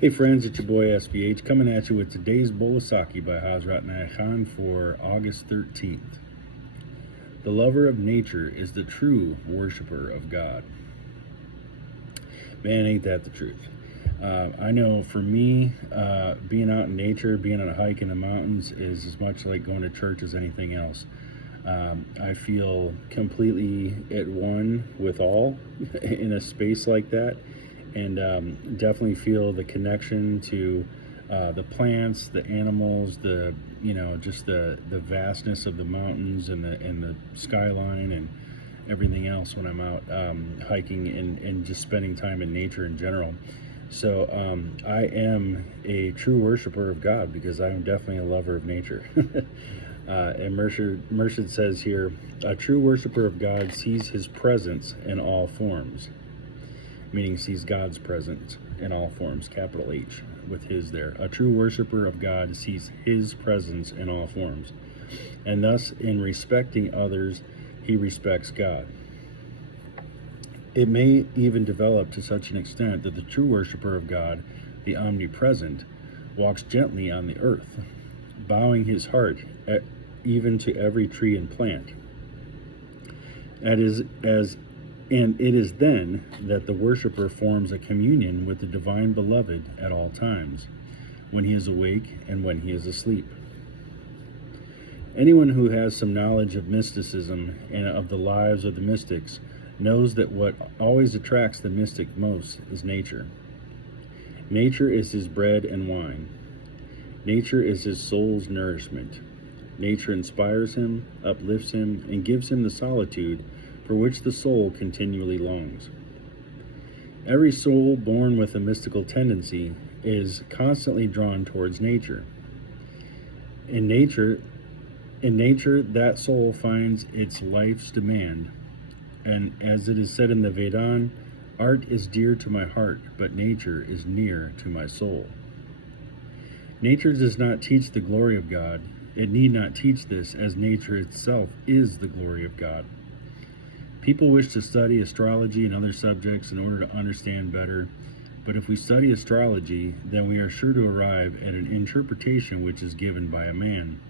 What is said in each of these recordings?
Hey friends, it's your boy SVH coming at you with today's bowl of Saki by Hazrat Naya Khan for August 13th. The lover of nature is the true worshiper of God. Man, ain't that the truth. I know for me, being out in nature, being on a hike in the mountains is as much like going to church as anything else. I feel completely at one with all in a space like that, and definitely feel the connection to the plants, the animals, the just the vastness of the mountains and the skyline and everything else when I'm out hiking and just spending time in nature in general. So I am a true worshiper of God because I am definitely a lover of nature. And Mershid says here, a true worshiper of God sees his presence in all forms, meaning sees God's presence in all forms, capital H with his there. A true worshiper of God sees his presence in all forms, and thus in respecting others, he respects God. It may even develop to such an extent that the true worshiper of God, the omnipresent, walks gently on the earth, bowing his heart even to every tree and plant. And it is then that the worshiper forms a communion with the divine beloved at all times, when he is awake and when he is asleep. Anyone who has some knowledge of mysticism and of the lives of the mystics knows that what always attracts the mystic most is nature. Nature is his bread and wine. Nature is his soul's nourishment. Nature inspires him, uplifts him, and gives him the solitude for which the soul continually longs. Every soul born with a mystical tendency is constantly drawn towards nature. In nature, that soul finds its life's demand, and as it is said in the Vedan, art is dear to my heart, but nature is near to my soul. Nature does not teach the glory of God. It need not teach this, as nature itself is the glory of God. People wish to study astrology and other subjects in order to understand better, but if we study astrology, then we are sure to arrive at an interpretation which is given by a man,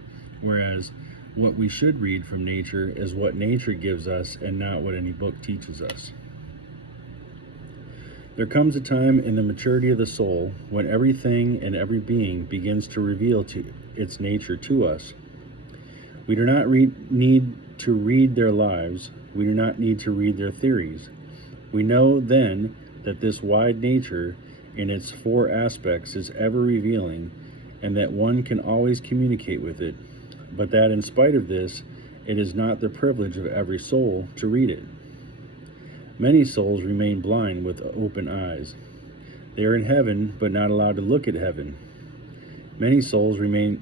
whereas what we should read from nature is what nature gives us and not what any book teaches us. There comes a time in the maturity of the soul when everything and every being begins to reveal its nature to us. We do not need to read their lives. We do not need to read their theories. We know then that this wide nature in its four aspects is ever revealing, and that one can always communicate with it, but that in spite of this, it is not the privilege of every soul to read it. Many souls remain blind with open eyes. They are in heaven, but not allowed to look at heaven. Many souls remain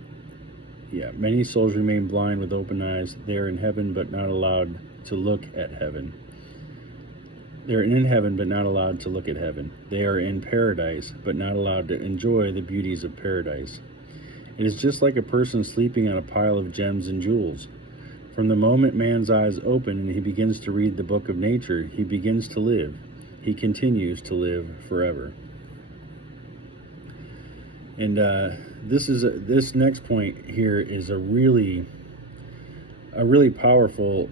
blind with open eyes. They are in heaven, but not allowed to look at heaven. They are in heaven, but not allowed to look at heaven. They are in paradise, but not allowed to enjoy the beauties of paradise. It is just like a person sleeping on a pile of gems and jewels. From the moment man's eyes open and he begins to read the book of nature, he begins to live. He continues to live forever. And this next point here is a really powerful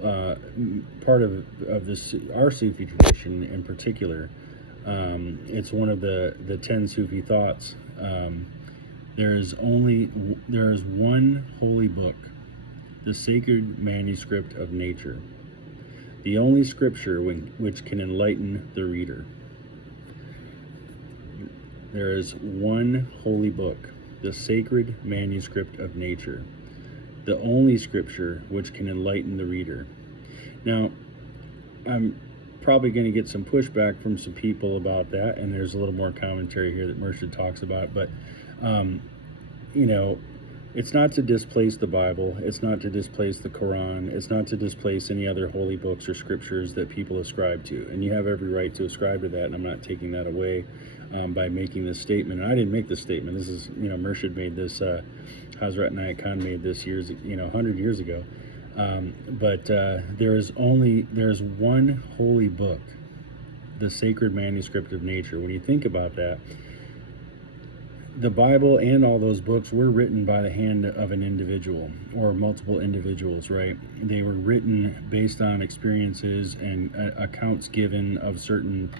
part of this our Sufi tradition in particular. It's one of the 10 Sufi thoughts. There is one holy book, the sacred manuscript of nature, the only scripture which can enlighten the reader. There is one holy book, the sacred manuscript of nature, the only scripture which can enlighten the reader. Now, I'm probably going to get some pushback from some people about that, and there's a little more commentary here that Mershid talks about, but it's not to displace the Bible, it's not to displace the Quran, it's not to displace any other holy books or scriptures that people ascribe to, and you have every right to ascribe to that, and I'm not taking that away by making this statement. And I didn't make this statement. This is, Mershid made this, Hazrat Naya Khan made this 100 years ago. But there's one holy book, the sacred manuscript of nature. When you think about that, the Bible and all those books were written by the hand of an individual or multiple individuals, right? They were written based on experiences and accounts given of certain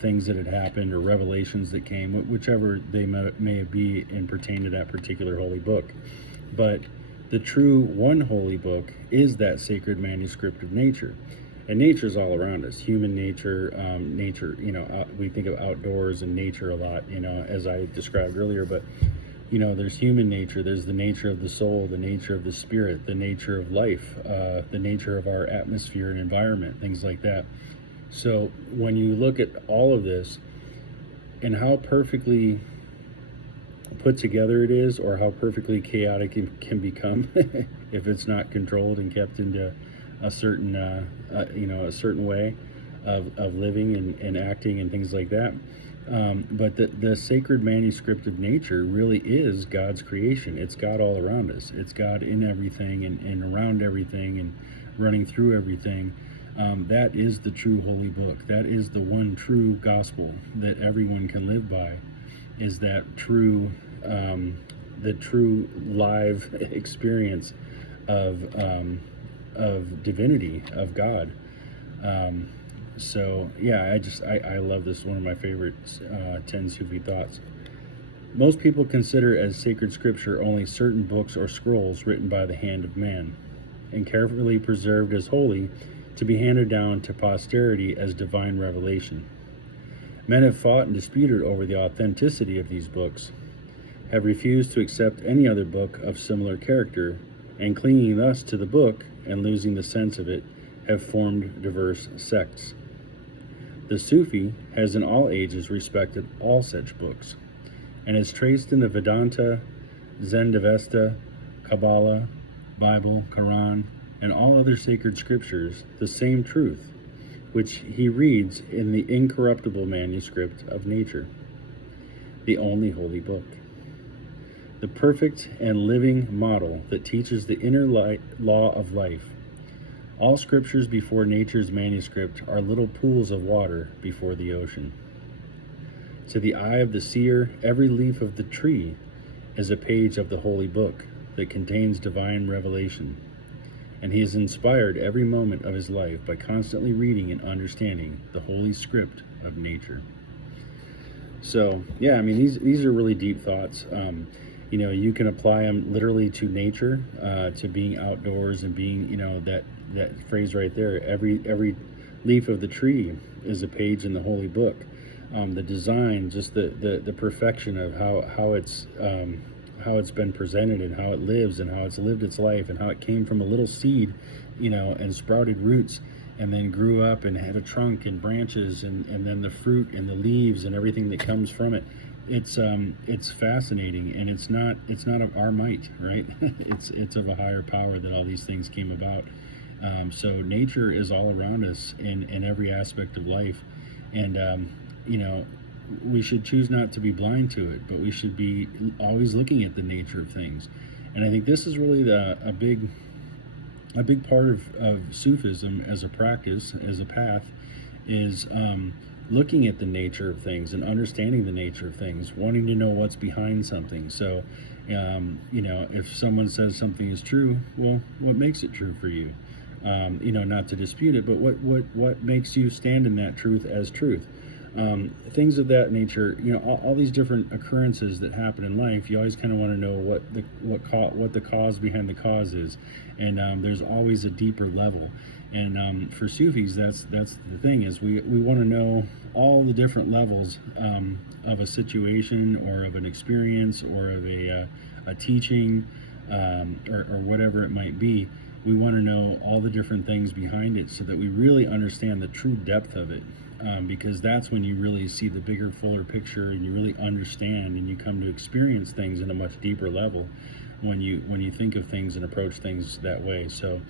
things that had happened or revelations that came, whichever they may be and pertain to that particular holy book. But the true one holy book is that sacred manuscript of nature. And nature is all around us. Human nature, nature. We think of outdoors and nature a lot. As I described earlier. But there's human nature. There's the nature of the soul, the nature of the spirit, the nature of life, the nature of our atmosphere and environment, things like that. So when you look at all of this and how perfectly put together it is, or how perfectly chaotic it can become if it's not controlled and kept into a certain a certain way of living and acting and things like that. But the sacred manuscript of nature really is God's creation. It's God all around us. It's God in everything and around everything and running through everything. That is the true holy book. That is the one true gospel that everyone can live by. Is that true, the true live experience of divinity, of God. So yeah, I love this. One of my favorite 10 Sufi thoughts. Most people consider as sacred scripture only certain books or scrolls written by the hand of man and carefully preserved as holy to be handed down to posterity as divine revelation. Men have fought and disputed over the authenticity of these books, have refused to accept any other book of similar character, and clinging thus to the book and losing the sense of it, have formed diverse sects. The Sufi has in all ages respected all such books, and has traced in the Vedanta, Zendavesta, Kabbalah, Bible, Quran, and all other sacred scriptures the same truth, which he reads in the incorruptible manuscript of nature, the only holy book, the perfect and living model that teaches the inner law of life. All scriptures before nature's manuscript are little pools of water before the ocean. To the eye of the seer, every leaf of the tree is a page of the holy book that contains divine revelation, and he is inspired every moment of his life by constantly reading and understanding the holy script of nature. So yeah, I mean, these are really deep thoughts. You can apply them literally to nature, to being outdoors and being, that phrase right there. Every leaf of the tree is a page in the holy book. The design, just the perfection of how it's been presented and how it lives and how it's lived its life and how it came from a little seed, and sprouted roots and then grew up and had a trunk and branches and then the fruit and the leaves and everything that comes from it. It's fascinating, and it's not of our might, right? it's of a higher power that all these things came about. So nature is all around us in every aspect of life, and we should choose not to be blind to it, but we should be always looking at the nature of things. And I think this is really a big part of Sufism as a practice, as a path, is looking at the nature of things and understanding the nature of things, wanting to know what's behind something. So, if someone says something is true, well, what makes it true for you? Not to dispute it, but what makes you stand in that truth as truth? Things of that nature. All these different occurrences that happen in life. You always kind of want to know what the cause behind the cause is, and there's always a deeper level. And for Sufis, that's the thing, is we want to know all the different levels of a situation or of an experience or of a teaching or whatever it might be. We want to know all the different things behind it so that we really understand the true depth of it, because that's when you really see the bigger, fuller picture, and you really understand and you come to experience things in a much deeper level when you think of things and approach things that way. So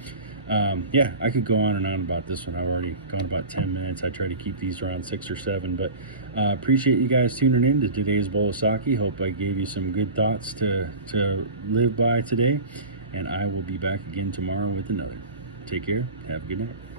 I could go on and on about this one. I've already gone about 10 minutes. I try to keep these around 6 or 7, but appreciate you guys tuning in to today's bowl of Saki. Hope I gave you some good thoughts to live by today, and I will be back again tomorrow with another. Take care. Have a good night.